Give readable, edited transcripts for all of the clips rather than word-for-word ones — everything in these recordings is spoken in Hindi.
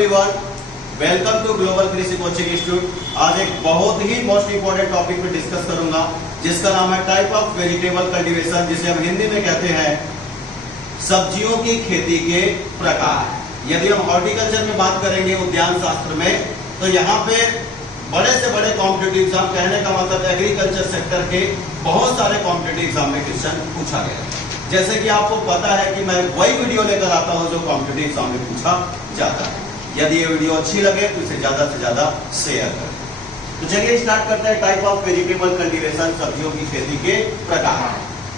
एवरीवन, वेलकम टू ग्लोबल कृषि कोचिंग इंस्टीट्यूट। आज एक बहुत ही मोस्ट इंपोर्टेंट टॉपिक पे डिस्कस करूंगा जिसका नाम है टाइप ऑफ वेजिटेबल कल्टीवेशन, जिसे हम हिंदी में कहते हैं सब्जियों की खेती के प्रकार। यदि हम हॉर्टिकल्चर में बात करेंगे, उद्यान शास्त्र में, तो यहाँ पे बड़े से बड़े कॉम्पिटिटिव एग्जाम, कहने का मतलब एग्रीकल्चर सेक्टर के बहुत सारे कॉम्पिटिटिव एग्जाम में क्वेश्चन पूछा गया। जैसे कि आपको पता है कि मैं वही वीडियो लेकर आता हूँ जो कॉम्पिटिटिव एग्जाम में पूछा जाता है। यदि ये वीडियो अच्छी लगे तो इसे ज्यादा से ज्यादा शेयर करें। तो चलिए स्टार्ट करते हैं टाइप ऑफ वेजिटेबल कल्टीवेशन, सब्जियों की खेती के प्रकार।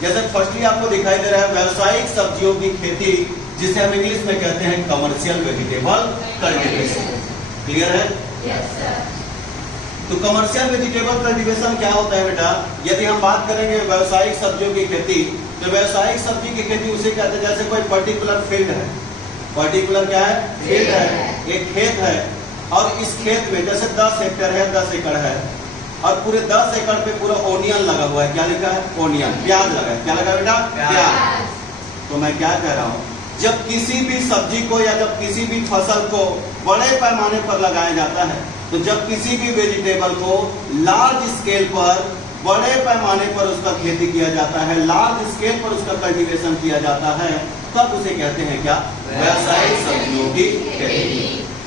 जैसे फर्स्टली आपको दिखाई दे रहा है व्यावसायिक सब्जियों की खेती, जिसे हम इंग्लिश में कहते हैं कमर्शियल वेजिटेबल कल्टीवेशन। क्लियर है? Yes sir. तो कमर्शियल वेजिटेबल कल्टीवेशन क्या होता है बेटा? यदि हम बात करेंगे व्यावसायिक सब्जियों की खेती, तो व्यावसायिक सब्जी की खेती उसे कहते हैं जैसे कोई पर्टिकुलर फील्ड है, पर्टिकुलर क्या है? फील्ड है, एक खेत है, और इस खेत में जैसे 10 हेक्टेयर है, 10 एकड़ है, और पूरे 10 एकड़ पे पूरा ओनियन लगा हुआ है। क्या लिखा है? ओनियन, प्याज लगा है। क्या लगा है बेटा? प्याज। तो मैं क्या कह रहा हूँ, जब किसी भी सब्जी को या जब किसी भी फसल को बड़े पैमाने पर लगाया जाता है, तो जब किसी भी वेजिटेबल को लार्ज स्केल पर, बड़े पैमाने पर उसका खेती किया जाता है, लार्ज स्केल पर उसका कल्टीवेशन किया जाता है, तब उसे कहते हैं क्या? व्यावसायिक सब्जियों की खेती।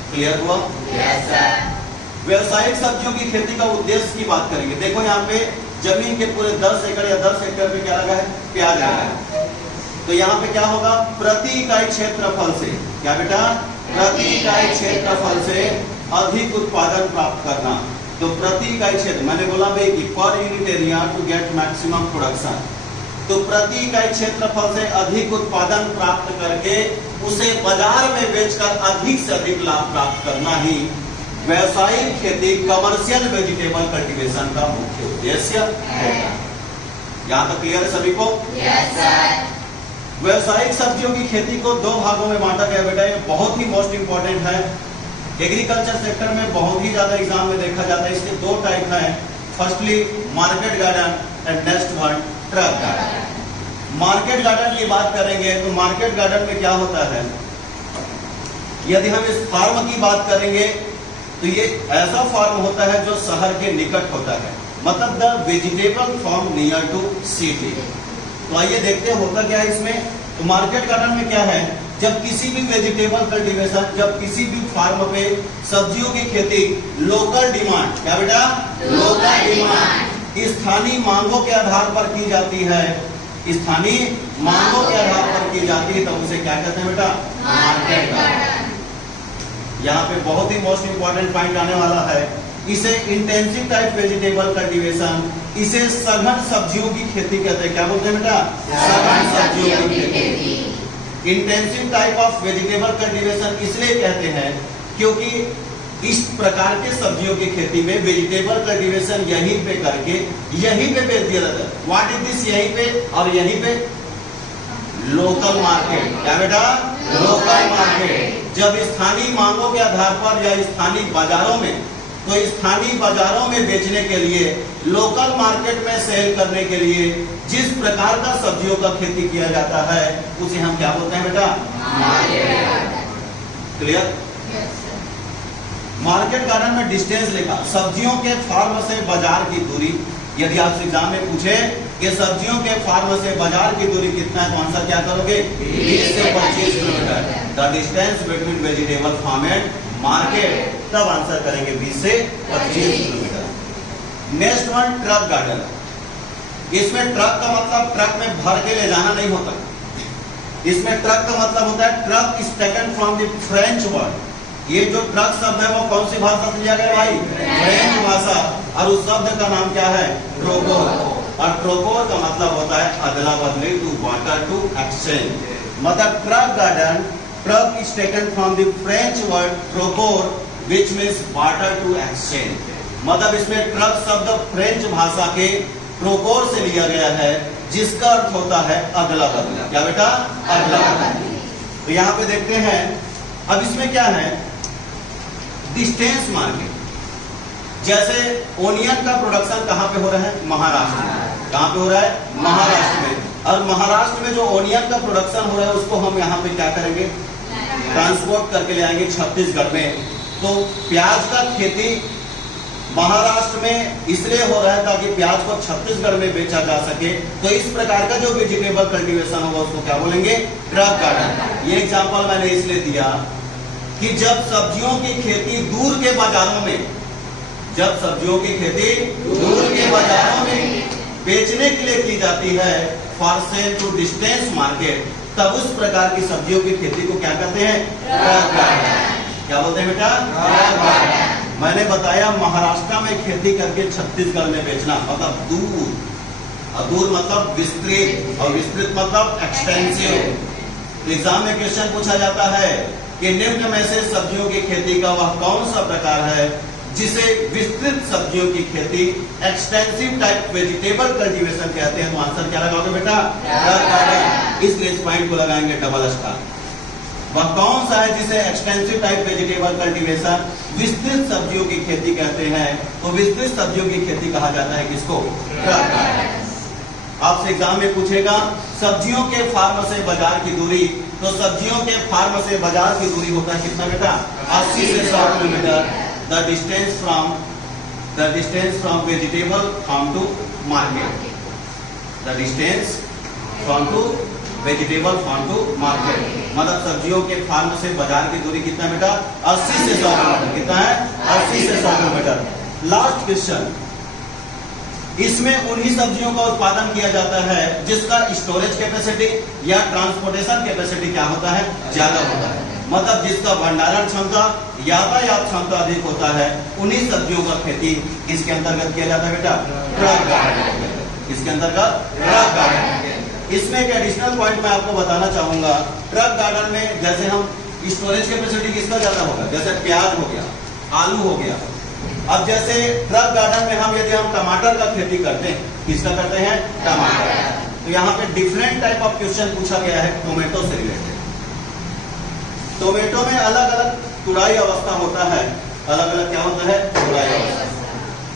क्लियर हुआ? Yes sir. व्यावसायिक सब्जियों की खेती का उद्देश्य की बात करेंगे। देखो यहाँ पे जमीन के पूरे 10 एकड़ या 10 हेक्टेयर पे क्या लगा है? प्याज लगा है। तो यहाँ पे क्या होगा? प्रति इकाई क्षेत्रफल से, क्या बेटा? प्रति इकाई क्षेत्रफल से अधिक उत्पादन प्राप्त करना। तो प्रति इकाई क्षेत्र, मैंने बोला भाई कि per unit area to get maximum production. तो प्रति इकाई क्षेत्रफल से अधिक उत्पादन प्राप्त करके उसे बाजार में बेचकर अधिक से अधिक लाभ प्राप्त करना ही व्यावसायिक खेती, कमर्शियल वेजिटेबल कल्टीवेशन का मुख्य उद्देश्य है। यहाँ तक क्लियर है सभी को? Yes sir. व्यावसायिक सब्जियों की खेती को दो भागों में बांटा गया बेटा, ये बहुत ही मोस्ट इंपोर्टेंट है। एग्रीकल्चर सेक्टर में बहुत ही ज्यादा एग्जाम में देखा जाता है। इसके दो टाइप हैं, firstly market garden and next one truck garden. Market garden की बात करेंगे तो मार्केट गार्डन में क्या होता है, यदि हम इस फार्म की बात करेंगे तो ये ऐसा फार्म होता है जो शहर के निकट होता है, मतलब the vegetable farm near to city. तो आइए देखते हैं होता क्या है इसमें। तो मार्केट गार्डन में क्या है, जब किसी भी वेजिटेबल कल्टीवेशन, जब किसी भी फार्म पे सब्जियों की खेती लोकल डिमांड, क्या बेटा? लोकल डिमांड, स्थानीय मांगों के आधार पर की जाती है, स्थानीय मांगों के आधार पर की जाती है, तो उसे क्या कहते हैं बेटा? Market garden. यहाँ पे बहुत ही मोस्ट इंपोर्टेंट पॉइंट आने वाला है, इसे इंटेंसिव टाइप वेजिटेबल कल्टीवेशन, इसे सघन सब्जियों की खेती कहते हैं। क्या बोलते हैं बेटा? सघन सब्जियों की खेती। Intensive type of vegetable cultivation इसलिए कहते हैं क्योंकि इस प्रकार के सब्जियों की खेती में वेजिटेबल कल्टीवेशन यहीं पे करके यहीं पे बेच दिया जाता है। What is this? यहीं पे और यहीं पे लोकल मार्केट। क्या बेटा? Local market. जब स्थानीय मांगों के आधार पर या स्थानीय बाजारों में, तो स्थानीय बाजारों में बेचने के लिए, लोकल मार्केट में सेल करने के लिए जिस प्रकार का सब्जियों का खेती किया जाता है उसे हम क्या बोलते हैं बेटा? क्लियर? मार्केट गार्डन में डिस्टेंस लिखा, सब्जियों के फार्म से बाजार की दूरी। यदि आपसे एग्जाम में पूछे कि सब्जियों के फार्म से बाजार की दूरी कितना है, तो आंसर क्या करोगे? 20 से 25 kilometre. The distance between vegetable farm and market, तब आंसर करेंगे 20 से 25 kilometre. Next one truck garden. इसमें ट्रक का मतलब ट्रक में भर के ले जाना नहीं होता। इसमें ट्रक का मतलब होता है, truck is taken from the French word. ये जो ट्रक शब्द है वो कौन सी भाषा से लिया गया भाई? फ्रेंच भाषा। और उस शब्द का नाम क्या है? ट्रोकोर। और ट्रोकोर का मतलब होता है अदला बदली, टू वाटर टू एक्सचेंज। मतलब truck garden, truck is taken from the French word ट्रोकोर which means barter to exchange. मतलब इसमें ट्रक शब्द फ्रेंच भाषा के ट्रोकोर से लिया गया है, जिसका अर्थ होता है अदला बदली। क्या बेटा? अदला बदली। तो यहाँ पे देखते हैं, अब इसमें क्या है, डिस्टेंस मार्केट। जैसे ओनियन का प्रोडक्शन कहाँ पे हो रहा है? महाराष्ट्र में। कहाँ पे हो रहा है? महाराष्ट्र में। और महाराष्ट्र में जो ओनियन का प्रोडक्शन हो रहा है उसको हम यहाँ पे क्या करेंगे? ट्रांसपोर्ट करके ले आएंगे छत्तीसगढ़ में। तो प्याज का खेती महाराष्ट्र में इसलिए हो रहा है ताकि प्याज को छत्तीसगढ़ में बेचा जा सके। तो इस प्रकार का जो वेजिटेबल कल्टीवेशन होगा उसको क्या बोलेंगे? Truck garden. ये एग्जांपल मैंने इसलिए दिया कि जब सब्जियों की खेती दूर के बाजारों में, जब सब्जियों की खेती दूर के बाजारों में बेचने के लिए की जाती है, for sale to distance market, तब उस प्रकार की सब्जियों की खेती को क्या कहते हैं? Truck garden. क्या बोलते हैं बेटा? Truck garden. मैंने बताया महाराष्ट्र में खेती करके छत्तीसगढ़ में बेचना मतलब दूर, और दूर मतलब विस्तृत, और विस्तृत मतलब एक्सटेंसिव। एग्जाम में क्वेश्चन पूछा जाता है कि निम्न में से सब्जियों की खेती का वह कौन सा प्रकार है जिसे विस्तृत सब्जियों की खेती, एक्सटेंसिव टाइप वेजिटेबल कल्टीवेशन कहते हैं? तो आंसर क्या लगाओगे बेटा? Truck garden. इसलिए इस पॉइंट को लगाएंगे डबल स्टार। वह कौन सा है जिसे एक्सटेंसिव टाइप वेजिटेबल कल्टीवेशन, विस्तृत सब्जियों की खेती कहते हैं? तो विस्तृत सब्जियों की खेती कहा जाता है किसको? Truck garden. आपसे एग्जाम में पूछेगा सब्जियों के फार्म से बाजार की दूरी, तो सब्जियों के फार्म से बाजार की दूरी होता है कितना बेटा? 80 से 100 kilometre. The distance from vegetable farm to market, the distance from to vegetable farm to market, मतलब सब्जियों के फार्म से बाजार की दूरी कितना बेटा? 80 से 100 किलोमीटर। कितना है? 80 से 100 किलोमीटर। लास्ट क्वेश्चन, इसमें उन्हीं सब्जियों का उत्पादन किया जाता है जिसका स्टोरेज कैपेसिटी या ट्रांसपोर्टेशन कैपेसिटी क्या होता है? ज्यादा होता है। मतलब जिसका भंडारण क्षमता, यातायात क्षमता अधिक होता है, उन्हीं सब्जियों का खेती किसके अंतर्गत किया जाता है बेटा? Truck garden. किसके अंतर्गत? Truck garden. इसमें एक एडिशनल पॉइंट मैं आपको बताना चाहूंगा। ट्रक गार्डन में जैसे हम स्टोरेज कैपेसिटी किसका ज्यादा होगा? जैसे प्याज हो गया, आलू हो गया। अब जैसे ट्रक गार्डन में हम यदि हम टमाटर का खेती करते हैं, किसका करते हैं? टमाटर। तो यहाँ पे डिफरेंट टाइप ऑफ क्वेश्चन पूछा गया है टोमेटो से रिलेटेड। टोमेटो में अलग अलग तुड़ाई अवस्था होता है, अलग अलग क्या होता है? तुड़ाई अवस्था।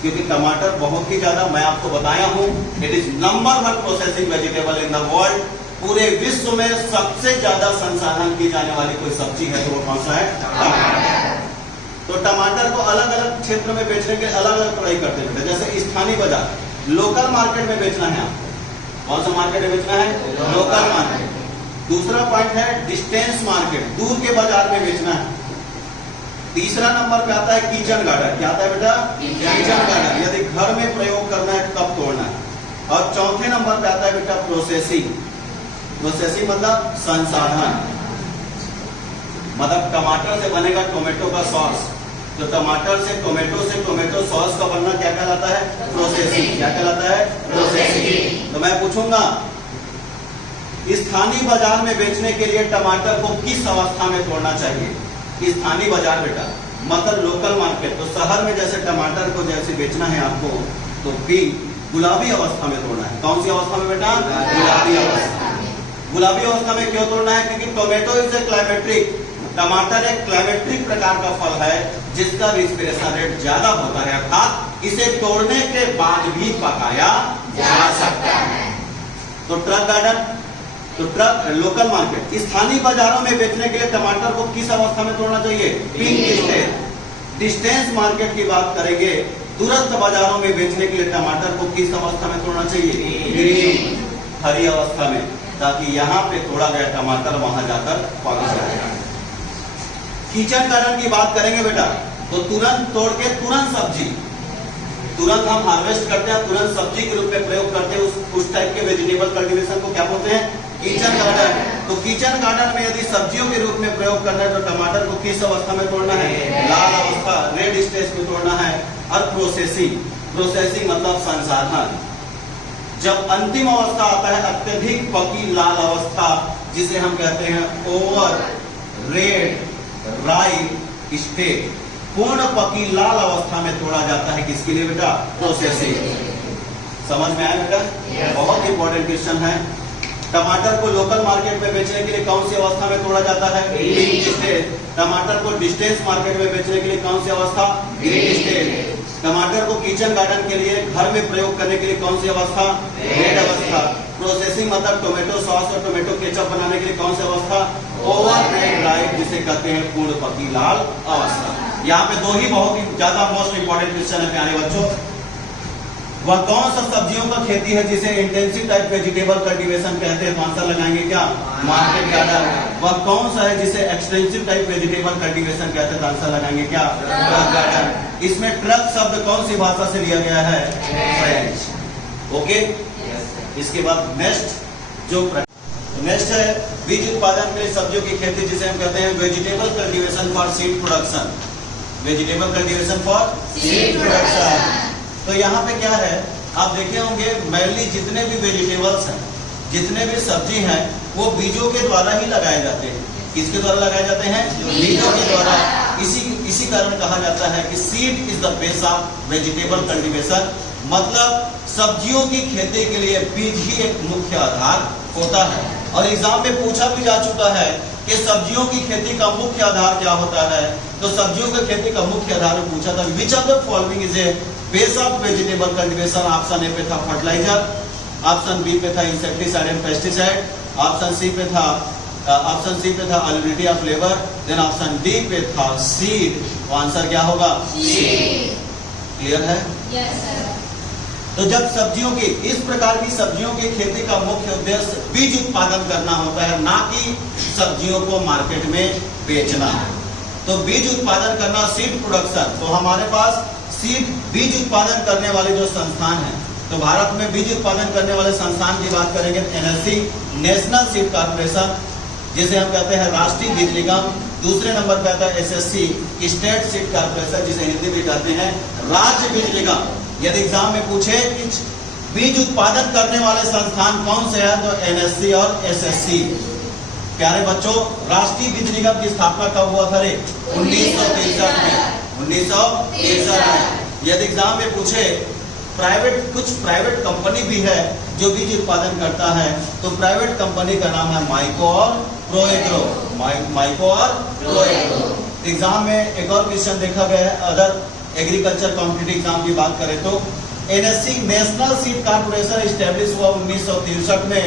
क्योंकि टमाटर बहुत ही ज्यादा, मैं आपको बताया हूं, it is number 1 processing vegetable in the world. पूरे विश्व में सबसे ज्यादा संसाधन की जाने वाली कोई सब्जी है तो वो कौन सा है? टमाटर। तो टमाटर को अलग अलग क्षेत्र में बेचने के अलग अलग तुड़ाई करते हैं। जैसे स्थानीय बाजार, लोकल मार्केट में बेचना है आपको। कौन सा मार्केट में बेचना है? Local market. दूसरा पॉइंट है डिस्टेंस मार्केट, दूर के बाजार में बेचना है। तीसरा नंबर पे आता है किचन गार्डन। क्या आता है बेटा? किचन गार्डन, यदि घर में प्रयोग करना है तब तोड़ना है। और चौथे नंबर पे आता है बेटा प्रोसेसिंग। प्रोसेसिंग मतलब संसाधन, मतलब टमाटर से बनेगा टोमेटो का सॉस, तो टमाटर से टोमेटो सॉस का बनना क्या कहलाता है? प्रोसेसिंग। क्या कहलाता है? प्रोसेसिंग। तो मैं पूछूंगा स्थानीय बाजार में बेचने के लिए टमाटर को किस अवस्था में तोड़ना चाहिए? स्थानीय बाजार बेटा मतलब लोकल मार्केट। तो शहर में जैसे टमाटर को जैसे बेचना है आपको, तो पिंक गुलाबी अवस्था में तोड़ना है। कौन सी अवस्था में बेटा? गुलाबी अवस्था। गुलाबी अवस्था में क्यों तोड़ना है? क्योंकि टोमेटो इज ए क्लाइमेट्रिक, टमाटर एक क्लाइमेट्रिक प्रकार का फल है जिसका रिस्पिरेशन रेट ज्यादा होता है, अर्थात इसे तोड़ने के बाद भी पकाया जा सकता है। तो ट्रक गार्डन, तो ट्रक लोकल मार्केट। स्थानीय बाजारों में बेचने के लिए टमाटर को किस अवस्था में तोड़ना चाहिए? Pink stage. डिस्टेंस मार्केट की बात करेंगे, दूरस्थ बाजारों में बेचने के लिए टमाटर को किस अवस्था में तोड़ना चाहिए? ग्रीन, हरी अवस्था में, ताकि यहाँ पे तोड़ा गया टमाटर वहां जाकर पक जाए। किचन गार्डन की बात करेंगे बेटा, तो तुरंत तोड़ के तुरंत सब्जी, तुरंत हम हार्वेस्ट करते हैं, तुरंत सब्जी के रूप में प्रयोग करते हैं। उस टाइप के वेजिटेबल कल्टीवेशन को क्या बोलते हैं? Kitchen garden. तो किचन गार्डन में यदि सब्जियों के रूप में प्रयोग करना है तो टमाटर को किस अवस्था में तोड़ना है? लाल अवस्था, रेड स्टेज में तोड़ना है। और प्रोसेसिंग, प्रोसेसिंग मतलब संसाधन। जब अंतिम अवस्था आता है अत्यधिक पकी लाल अवस्था, जिसे हम कहते हैं ओवर रेड राइट स्टेज, पूर्ण पकी लाल अवस्था में तोड़ा जाता है। किसके लिए बेटा? प्रोसेसिंग। समझ में आया बेटा? बहुत इंपॉर्टेंट क्वेश्चन है। टमाटर को लोकल मार्केट में बेचने के लिए कौन सी अवस्था में तोड़ा जाता है? Green stage. टमाटर को डिस्टेंस मार्केट में बेचने के लिए कौन सी अवस्था? Green stage. टमाटर को किचन गार्डन के लिए घर में प्रयोग करने के लिए कौन सी अवस्था? रेड अवस्था। प्रोसेसिंग मतलब टोमेटो सॉस और टोमेटो केचप बनाने के लिए कौन सी अवस्था? ओवरराइड राइट जिसे कहते हैं पूर्ण पकी लाल अवस्था। यहाँ पे दो ही बहुत ही ज्यादा मोस्ट इंपॉर्टेंट क्वेश्चन है प्यारे बच्चों। वह कौन सा सब्जियों का खेती है जिसे इंटेंसिव टाइप वेजिटेबल कल्टीवेशन कहते हैं? तो आंसर लगाएंगे क्या? Market garden. वह कौन सा है जिसे एक्सटेंसिव टाइप वेजिटेबल कल्टीवेशन कहते हैं? तो आंसर लगाएंगे क्या? Truck garden. इसमें ट्रक शब्द कौन सी भाषा से लिया गया है? फ्रेंच। ओके, इसके बाद नेक्स्ट है बीज उत्पादन के लिए सब्जियों की खेती जिसे हम कहते हैं vegetable cultivation for seed production. Vegetable cultivation for seed production. तो यहाँ पे क्या है, आप देखे होंगे मेनली जितने भी वेजिटेबल्स हैं, जितने भी सब्जी हैं, वो बीजों के द्वारा ही लगाए जाते हैं। किसके द्वारा लगाए जाते हैं? बीजों के द्वारा। इसी कारण कहा जाता है कि seed is the base of vegetable cultivation. मतलब सब्जियों की खेती के लिए बीज ही एक मुख्य आधार होता है। और एग्जाम में पूछा भी जा चुका है कि सब्जियों की खेती का मुख्य आधार क्या होता है। तो सब्जियों की खेती का मुख्य आधार में पूछा था which of the following is a base of vegetable cultivation. Option A पे था फर्टिलाइजर, ऑप्शन बी पे था insecticide and pesticide, option C पे था availability of labour, then option D पे था सीड। तो आंसर क्या होगा? क्लियर है? Yes sir. तो जब सब्जियों की इस प्रकार की सब्जियों की खेती का मुख्य उद्देश्य बीज उत्पादन करना होता है, ना कि सब्जियों को मार्केट में बेचना। तो बीज उत्पादन करना, सीड प्रोडक्शन। तो हमारे पास सीड बीज उत्पादन करने वाले जो संस्थान हैं, तो भारत में बीज उत्पादन करने वाले संस्थान की बात करेंगे तो एनएससी, नेशनल सीड कॉर्पोरेशन, जिसे हम कहते हैं राष्ट्रीय बीज निगम। दूसरे नंबर पे आता है एसएससी, स्टेट सीड कॉर्पोरेशन, जिसे हिंदी में कहते हैं राज्य बीज निगम। यदि एग्जाम में पूछे कि बीज उत्पादन करने वाले संस्थान कौन से हैं, तो एनएससी और एसएससी। प्यारे बच्चों, राष्ट्रीय बीज निगम की स्थापना कब हुआ था? 1963 में। 1963 में। यदि एग्जाम में पूछे कुछ प्राइवेट कंपनी भी है जो बीज उत्पादन करता है, तो प्राइवेट कंपनी का नाम है माइको और प्रोएग्रो। माइको और प्रोएग्रो। एग्जाम में एक और क्वेश्चन देखा गया है, अदर एग्रीकल्चर कॉम्पिटिटिव एग्जाम की बात करें तो NSC, national seed corporation establish हुआ 1963 में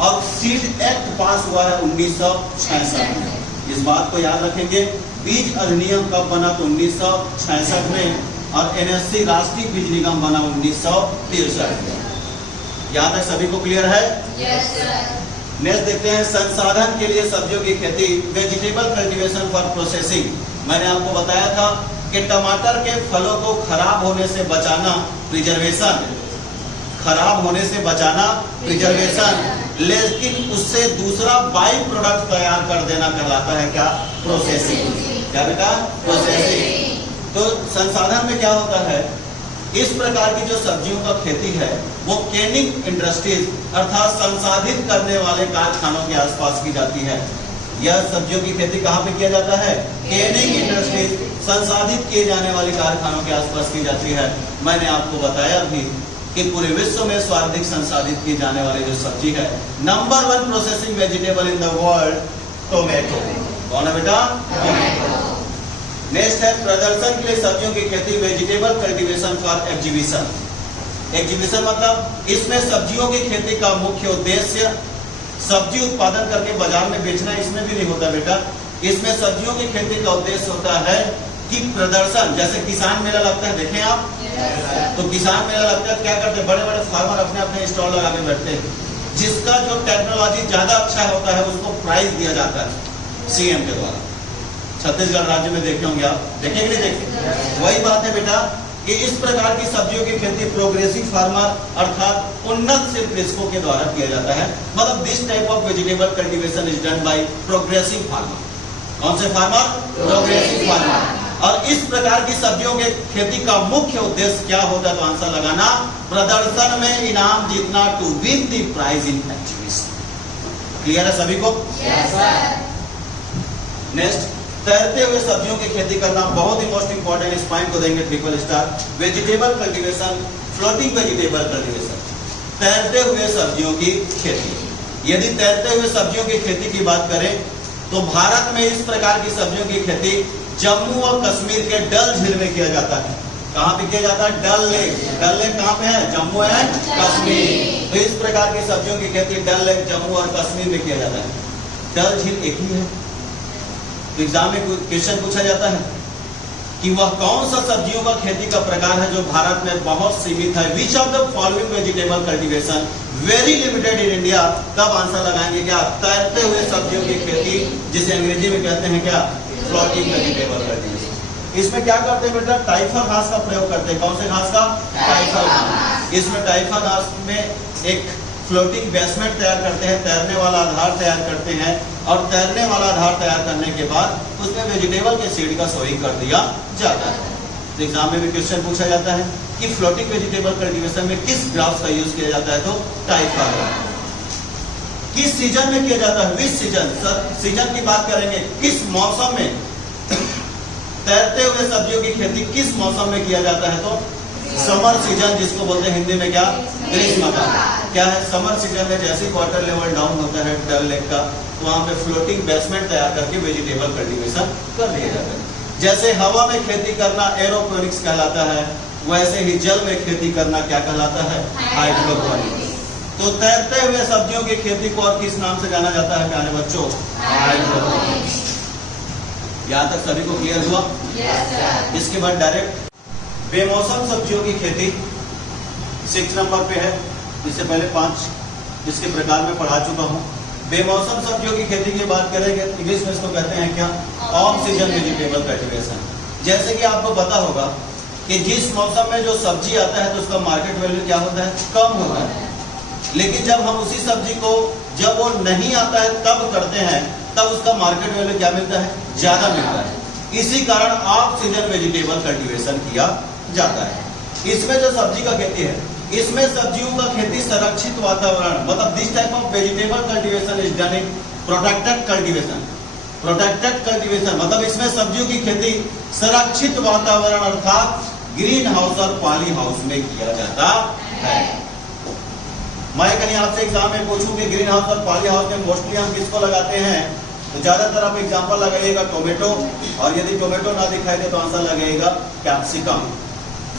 और सीड एक्ट पास हुआ है 1966 में। इस बात को याद रखेंगे। बीज अधिनियम कब बना? तो 1966 में। और एनएससी राष्ट्रीय बीज निगम बना 1963 में। यहाँ तक सभी को क्लियर है? Yes sir. नेक्स्ट देखते हैं संसाधन के लिए सब्जियों की खेती, वेजिटेबल कल्टीवेशन फॉर प्रोसेसिंग। मैंने आपको बताया था कि टमाटर के फलों को खराब होने से बचाना प्रिजर्वेशन, खराब होने से बचाना प्रिजर्वेशन, लेकिन उससे दूसरा बाई प्रोडक्ट तैयार कर देना कहलाता है क्या? प्रोसेसिंग। क्या बेटा? प्रोसेसिंग। तो संसाधन में क्या होता है, इस प्रकार की जो सब्जियों का खेती है वो केनिंग इंडस्ट्रीज अर्थात संसाधित करने वाले कारखानों के आसपास की जाती है। यह सब्जियों की खेती कहाँ पे किया जाता है? केनिंग इंडस्ट्रीज, संसाधित किए जाने वाले कारखानों के आसपास की जाती है। मैंने आपको बताया भी कि पूरे विश्व में सर्वाधिक संसाधित किए जाने वाले जो सब्जी है, number 1 processing vegetable in the world, tomato. कौन है बेटा? टोमेटो। नेक्स्ट है प्रदर्शन के लिए सब्जियों की खेती, vegetable cultivation for exhibition. Exhibition मतलब इसमें सब्जियों की खेती का मुख्य उद्देश्य सब्जी उत्पादन करके बाजार में बेचना इसमें भी नहीं होता बेटा। इसमें सब्जियों की खेती का उद्देश्य होता है कि प्रदर्शन, जैसे किसान मेला लगता है, देखें आप, तो किसान मेला लगता है, क्या करते हैं? बड़े बड़े फार्मर अपने अपने स्टॉल लगा के बैठते हैं। जिसका जो टेक्नोलॉजी ज्यादा अच्छा होता है उसको प्राइज दिया जाता है सीएम के द्वारा। छत्तीसगढ़ राज्य में देखे होंगे आप, देखे कि नहीं देखे? वही बात है बेटा कि इस प्रकार की सब्जियों की खेती प्रोग्रेसिव फार्मर अर्थात उन्नतशील कृषकों के द्वारा किया जाता है। मतलब this type of vegetable cultivation is done by progressive farmer. कौन से फार्मर? Progressive farmer. और इस प्रकार की सब्जियों के खेती का मुख्य उद्देश्य क्या होता है? तो आंसर लगाना प्रदर्शन में इनाम जीतना, to win the prize in exhibition. Clear है सभी को? Yes sir. नेक्स्ट, तैरते हुए सब्जियों की खेती करना बहुत ही मोस्ट इंपॉर्टेंट। इस पॉइंट को देंगे triple star. Vegetable cultivation, floating vegetable cultivation, तैरते हुए सब्जियों की खेती। यदि तैरते हुए सब्जियों की खेती की बात करें तो भारत में इस प्रकार की सब्जियों की खेती जम्मू और कश्मीर के डल झील में किया जाता है। कहाँ पे किया जाता है? डल लेक। डल लेक कहाँ पे है? जम्मू एंड कश्मीर। तो इस प्रकार की सब्जियों की खेती डल लेक, जम्मू और कश्मीर में किया जाता है। डल झील एक ही है। तो एग्जाम में क्वेश्चन पूछा जाता है कि वह कौन सा सब्जियों का खेती का प्रकार है जो भारत में बहुत सीमित है। विच of the following vegetable cultivation very limited in India. तब आंसर लगाएंगे क्या, तैरते हुए सब्जियों की खेती, जिसे अंग्रेजी में कहते हैं क्या, फ्लोटिंग वेजिटेबल कल्टीवेशन। इसमें क्या करते हैं बेटा, टाइफा घास का प्रयोग करते हैं। कौन से घास का, टाइफा घास। इसमें टाइफा घास में एक फ्लोटिंग बेसमेंट तैयार करते हैं, तैरने वाला आधार तैयार करते हैं, और तैरने वाला आधार तैयार करने के बाद उसमें वेजिटेबल के सीड का सोइंग कर दिया जाता है। तो एग्जाम में भी क्वेश्चन पूछा जाता है कि फ्लोटिंग वेजिटेबल कल्टीवेशन में किस ग्राफ्स का यूज किया जाता है, तो टाइफा ग्राफ। किस सीजन में किया जाता है, विच सीजन, सीजन की बात करेंगे, किस मौसम में तैरते हुए सब्जियों की खेती किस मौसम में किया जाता है, तो समर सीजन, जिसको बोलते हैं हिंदी में क्या, ग्रीष्मकाल। क्या है, समर सीजन में जैसे वाटर लेवल डाउन होता है डल लेक का, तो वहां पे फ्लोटिंग बेसमेंट तैयार करके वेजिटेबल कल्टीवेशन कर लिया जाता है। जैसे हवा में खेती करना एरोपोनिक्स कहलाता है, वैसे ही जल में खेती करना क्या कहलाता है, हाइड्रोपोनिक्स। तो तैरते हुए सब्जियों की खेती को और किस नाम से जाना जाता है प्यारे बच्चों, हाइड्रोपोनिक्स। यहाँ तक सभी को क्लियर हुआ? इसके बाद डायरेक्ट बेमौसम सब्जियों की खेती 6 नंबर पे है। इससे पहले 5 इसके प्रकार में पढ़ा चुका हूँ। बेमौसम सब्जियों की खेती की बात करेंगे, इंग्लिश में इसको कहते हैं क्या, ऑफ सीजन वेजिटेबल कल्टीवेशन। जैसे कि आपको पता होगा कि जिस मौसम में जो सब्जी आता है तो उसका मार्केट वैल्यू क्या होता है, कम होता है। लेकिन जब हम उसी सब्जी को जब वो नहीं आता है तब करते हैं, तब उसका मार्केट वैल्यू क्या मिलता है, ज्यादा मिलता है। इसी कारण ऑफ सीजन वेजिटेबल कल्टीवेशन किया जाता है। इसमें जो सब्जी का खेती है, इसमें सब्जियों का खेती संरक्षित वातावरण, मतलब this type of vegetable cultivation is done in protected cultivation. Protected cultivation मतलब इसमें सब्जियों की खेती संरक्षित वातावरण अर्थात ग्रीन हाउस और पॉली हाउस में किया जाता है। मैं कहीं आपसे एग्जाम में पूछूं कि ग्रीन हाउस और पॉली हाउस में मोस्टली हम किसको लगाते हैं, तो ज्यादातर आप एग्जाम्पल लगाइएगा टोमेटो, और यदि टोमेटो ना दिखाई दे तो आंसर लगाइएगा कैप्सिकम।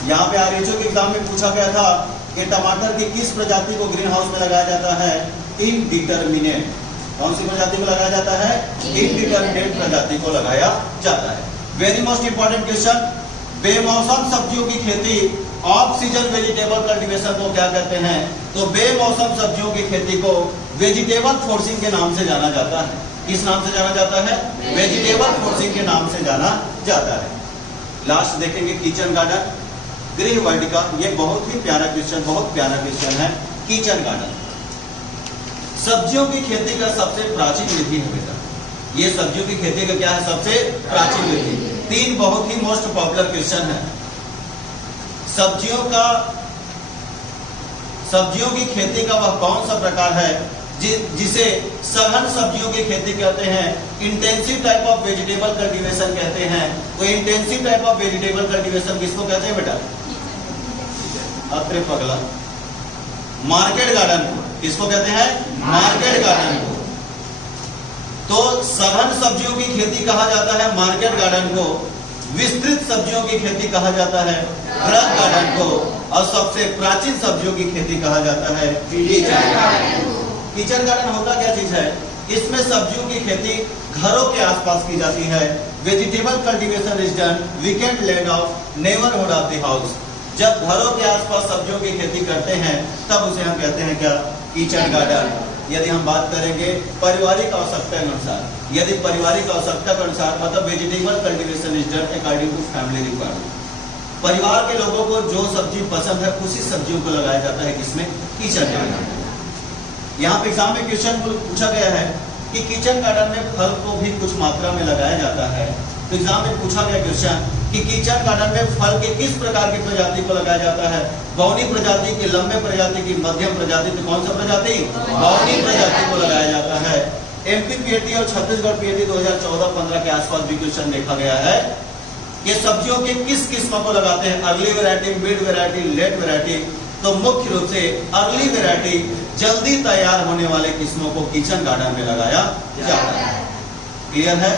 यहाँ पे आरएचओ के एग्जाम में पूछा गया था कि टमाटर की किस प्रजाति को ग्रीन हाउस में लगाया जाता है, इनडिटर्मिनेट। कौन सी प्रजाति को लगाया जाता है, इनडिटर्मिनेट प्रजाति को लगाया जाता है। वेरी मोस्ट इंपॉर्टेंट क्वेश्चन, बेमौसम सब्जियों की खेती ऑफ सीजन वेजिटेबल कल्टीवेशन को क्या कहते हैं, तो बेमौसम सब्जियों की खेती को वेजिटेबल फोर्सिंग के नाम से जाना जाता है। किस नाम से जाना जाता है, वेजिटेबल फोर्सिंग के नाम से जाना जाता है। लास्ट देखेंगे किचन गार्डन, गृह वाटिका। ये बहुत ही प्यारा क्वेश्चन, बहुत प्यारा क्वेश्चन है। किचन गार्डन सब्जियों की खेती का सबसे प्राचीन विधि है बेटा। ये सब्जियों की खेती का क्या है, सबसे प्राचीन विधि। 3 बहुत ही मोस्ट पॉपुलर क्वेश्चन है। सब्जियों की खेती का वह कौन सा प्रकार है जिसे सघन सब्जियों की खेती कहते हैं, intensive type of vegetable cultivation कहते हैं। वो intensive type of vegetable cultivation किसको कहते हैं बेटा, अरे पगला, मार्केट गार्डन को। किसको कहते हैं, मार्केट गार्डन को। तो सघन सब्जियों की खेती कहा जाता है मार्केट गार्डन को, विस्तृत सब्जियों की खेती कहा जाता है रॉक गार्डन को, और सबसे प्राचीन सब्जियों की खेती कहा जाता है किचन गार्डन को। किचन गार्डन होता क्या चीज है, इसमें सब्जियों की खेती घरों के आसपास की जाती है। Vegetable cultivation is done weekend land of neighbourhood of the house. जब घरों के आसपास सब्जियों की खेती करते हैं तब उसे हम कहते हैं क्या, किचन गार्डन। यदि हम बात करेंगे पारिवारिक आवश्यकता के अनुसार, यदि पारिवारिक आवश्यकता के अनुसार मतलब vegetable cultivation is done according to family requirement. परिवार के लोगों को जो सब्जी पसंद है उसी सब्जियों को लगाया जाता है किसमें, किचन गार्डन। यहाँ पे एग्जाम में क्वेश्चन पूछा गया है कि किचन गार्डन में फल को भी कुछ मात्रा में लगाया जाता है। तो एग्जाम में पूछा गया क्वेश्चन कि किचन गार्डन में फल के किस प्रकार की प्रजाति को लगाया जाता है, बौनी प्रजाति की, लंबे प्रजाति की, मध्यम प्रजाति की, कौन सा प्रजाति, बौनी प्रजाति को लगाया जाता है। एमपी पीएटी और छत्तीसगढ़ पीएटी 2014-15 के आसपास भी क्वेश्चन देखा गया है कि सब्जियों के किस किस्म को लगाते हैं, early variety, mid variety, late variety. तो मुख्य रूप से अर्ली वेराइटी, जल्दी तैयार होने वाले किस्मों को किचन गार्डन में लगाया जाता है। क्लियर है?